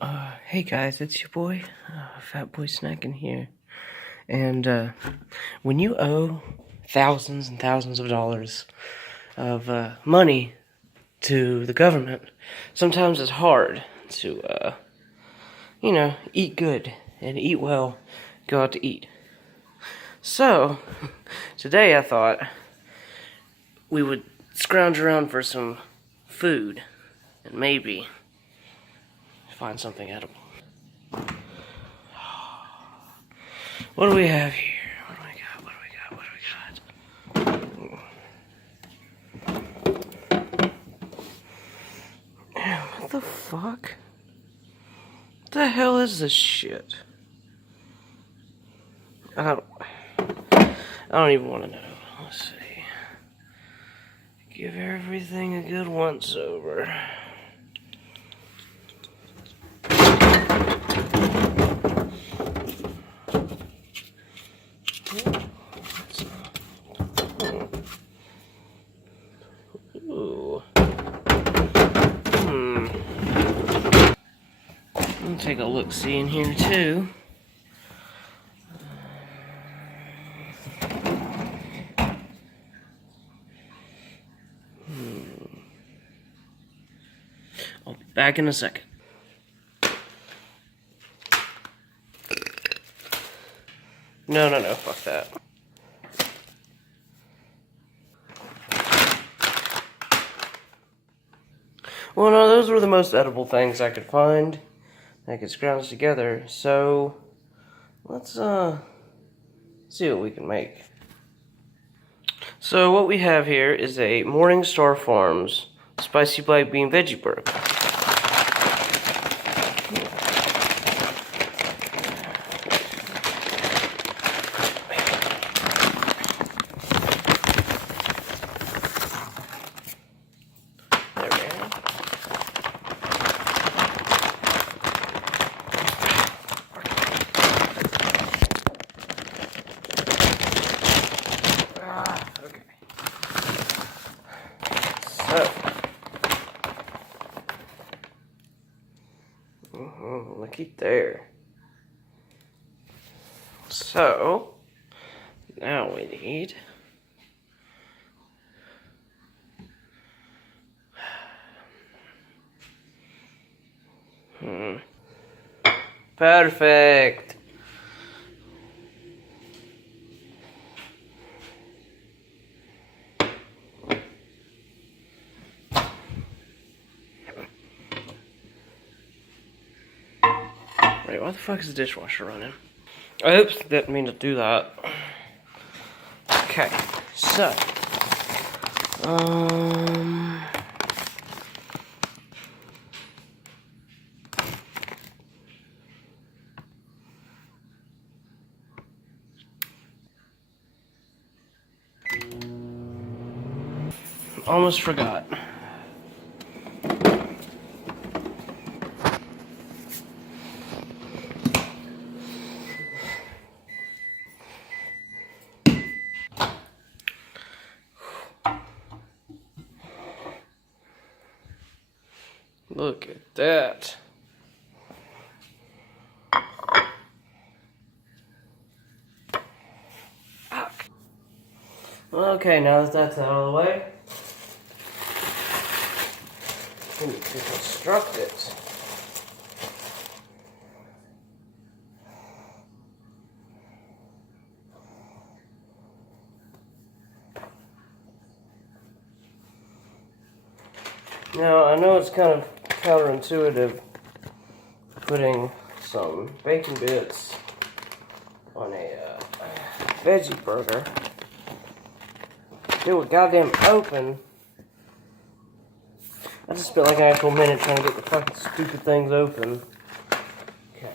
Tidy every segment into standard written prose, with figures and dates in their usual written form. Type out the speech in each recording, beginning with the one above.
Hey guys, it's your boy, Fat Boy Snacking here. And when you owe thousands and thousands of dollars of money to the government, sometimes it's hard to, eat good and eat well, go out to eat. So, today I thought we would scrounge around for some food and maybe find something edible. What do we have here? What do we got? What do we got? What do we got? Ew, what the fuck? What the hell is this shit? I don't even want to know. Let's see. Give everything a good once over. Ooh. I'll take a look-see in here too. I'll be back in a second. No, fuck that. Well, no, those were the most edible things I could find. I could scrounge together, so let's see what we can make. So what we have here is a Morningstar Farms Spicy Black Bean Veggie Burger. Looky there. So, now we need perfect. Wait, why the fuck is the dishwasher running? Oops, didn't mean to do that. Okay, so almost forgot. Look at that. Okay, now that that's out of the way, we need to construct it. Now, I know it's kind of counterintuitive putting some bacon bits on a veggie burger. They were goddamn open. I just spent like an actual minute trying to get the fucking stupid things open. Okay.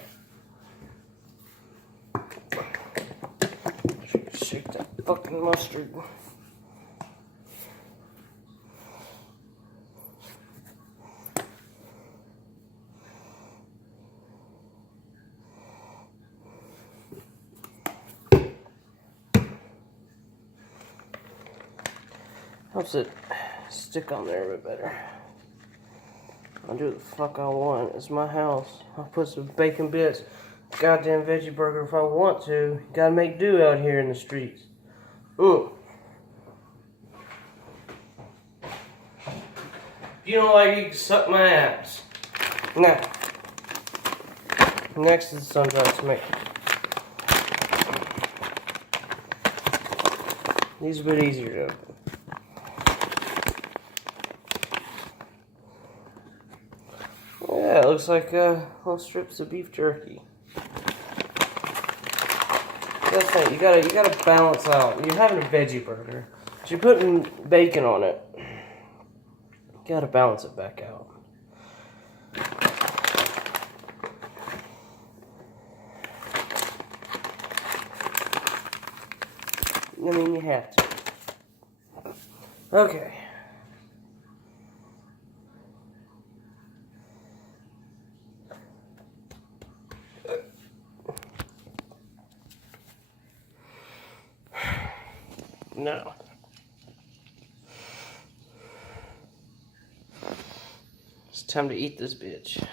Shake that fucking mustard. Helps it stick on there a bit better. I'll do what the fuck I want. It's my house. I'll put some bacon bits, goddamn veggie burger if I want to. Gotta make do out here in the streets. Ooh. If you don't like it, you can suck my ass. Now, next is the sun-dried tomato. These are a bit easier to open. Yeah, it looks like little strips of beef jerky. That's it. You gotta balance out. You're having a veggie burger, but you're putting bacon on it. You gotta balance it back out. I mean, you have to. Okay. Now, it's time to eat this bitch.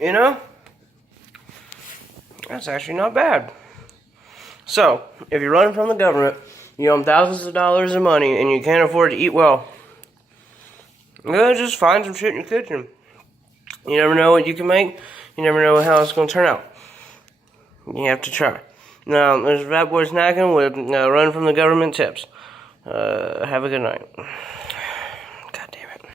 You know, that's actually not bad. So, if you're running from the government, you own thousands of dollars of money, and you can't afford to eat well, just find some shit in your kitchen. You never know what you can make. You never know how it's going to turn out. You have to try. Now, there's Fat Boy Snacking with Run from the Government tips. Have a good night.